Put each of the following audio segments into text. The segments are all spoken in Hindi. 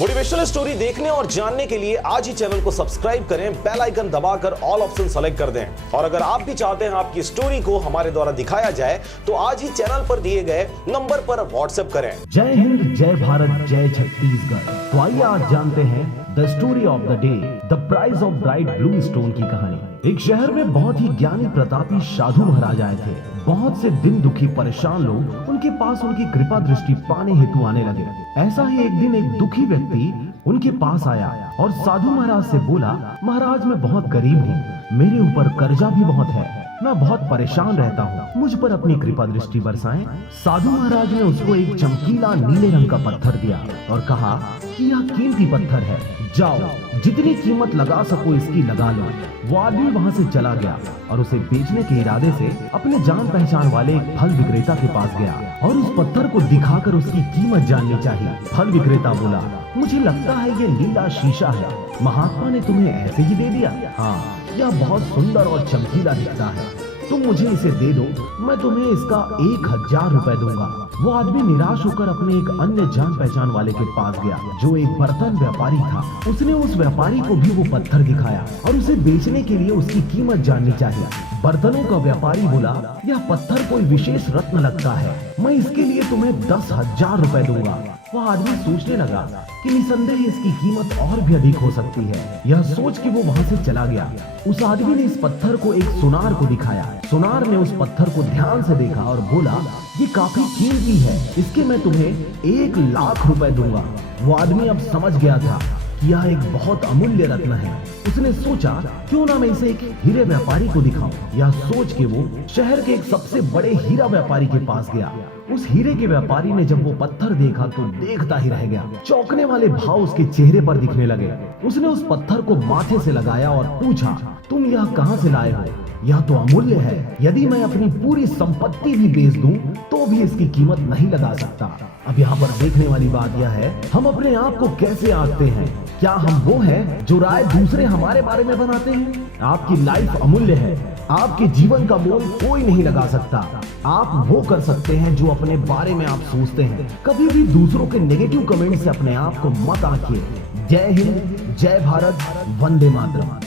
मोटिवेशनल स्टोरी देखने और जानने के लिए आज ही चैनल को सब्सक्राइब करें, बेल आइकन दबाकर ऑल ऑप्शन सेलेक्ट कर दें। और अगर आप भी चाहते हैं आपकी स्टोरी को हमारे द्वारा दिखाया जाए तो आज ही चैनल पर दिए गए नंबर पर व्हाट्सएप करें। जय हिंद, जय भारत, जय छत्तीसगढ़। तो आइए आज जानते हैं the story of the day, the prize of bright blue stone की कहानी। एक शहर में बहुत ही ज्ञानी प्रतापी साधु महाराज आए थे। बहुत से दिन दुखी परेशान लोग उनके पास उनकी कृपा दृष्टि पाने हेतु आने लगे। ऐसा ही एक दिन एक दुखी व्यक्ति उनके पास आया और साधु महाराज से बोला, महाराज मैं बहुत गरीब हूँ, मेरे ऊपर कर्जा भी बहुत है, मैं बहुत परेशान रहता हूँ, मुझ पर अपनी कृपा दृष्टि बरसाएं। साधु महाराज ने उसको एक चमकीला नीले रंग का पत्थर दिया और कहा कि यह कीमती पत्थर है, जाओ जितनी कीमत लगा सको इसकी लगा लो। वो आदमी वहाँ से चला गया और उसे बेचने के इरादे से अपने जान पहचान वाले एक फल विक्रेता के पास गया और उस पत्थर को दिखाकर उसकी कीमत जाननी चाहिए। फल विक्रेता बोला, मुझे लगता है ये नीला शीशा है, महात्मा ने तुम्हें ऐसे ही दे दिया? हाँ, यह बहुत सुंदर और चमकीला दिखता है, तुम मुझे इसे दे दो, मैं तुम्हें इसका 1000 रुपए दूंगा। वो आदमी निराश होकर अपने एक अन्य जान पहचान वाले के पास गया जो एक बर्तन व्यापारी था। उसने उस व्यापारी को भी वो पत्थर दिखाया और उसे बेचने के लिए उसकी कीमत जाननी चाहिए। बर्तनों का व्यापारी बोला, यह पत्थर कोई विशेष रत्न लगता है, मैं इसके लिए तुम्हें 10,000 रुपए दूंगा। वह आदमी सोचने लगा कि निसंदेह इसकी कीमत और भी अधिक हो सकती है। यह सोच के वो वहाँ से चला गया। उस आदमी ने इस पत्थर को एक सुनार को दिखाया। सुनार ने उस पत्थर को ध्यान से देखा और बोला, ये काफी कीमती है, इसके मैं तुम्हें 1,00,000 रुपए दूंगा। वो आदमी अब समझ गया था कि यह एक बहुत अमूल्य रत्न है। उसने सोचा, क्यों ना मैं इसे एक हीरे व्यापारी को दिखाऊं। यह सोच के वो शहर के एक सबसे बड़े हीरा व्यापारी के पास गया। उस हीरे के व्यापारी ने जब वो पत्थर देखा तो देखता ही रह गया। चौंकने वाले भाव उसके चेहरे पर दिखने लगे। उसने उस पत्थर को माथे से लगाया और पूछा, तुम यह कहाँ से लाए हो? यह तो अमूल्य है, यदि मैं अपनी पूरी संपत्ति भी बेच दूं तो भी इसकी कीमत नहीं लगा सकता। अब यहाँ पर देखने वाली बात यह है, हम अपने आप को कैसे आंकते हैं? क्या हम वो हैं जो राय दूसरे हमारे बारे में बनाते हैं? आपकी लाइफ अमूल्य है, आपके जीवन का मोल कोई नहीं लगा सकता। आप वो कर सकते हैं जो अपने बारे में आप सोचते हैं। कभी भी दूसरों के नेगेटिव कमेंट से अपने आप को मत आंकिए। जय हिंद, जय भारत, वंदे मातरम।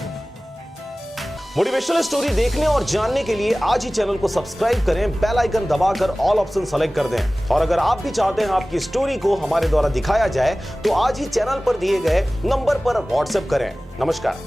मोटिवेशनल स्टोरी देखने और जानने के लिए आज ही चैनल को सब्सक्राइब करें, बेल आइकन दबाकर ऑल ऑप्शन सेलेक्ट कर दें। और अगर आप भी चाहते हैं आपकी स्टोरी को हमारे द्वारा दिखाया जाए तो आज ही चैनल पर दिए गए नंबर पर व्हाट्सएप करें। नमस्कार।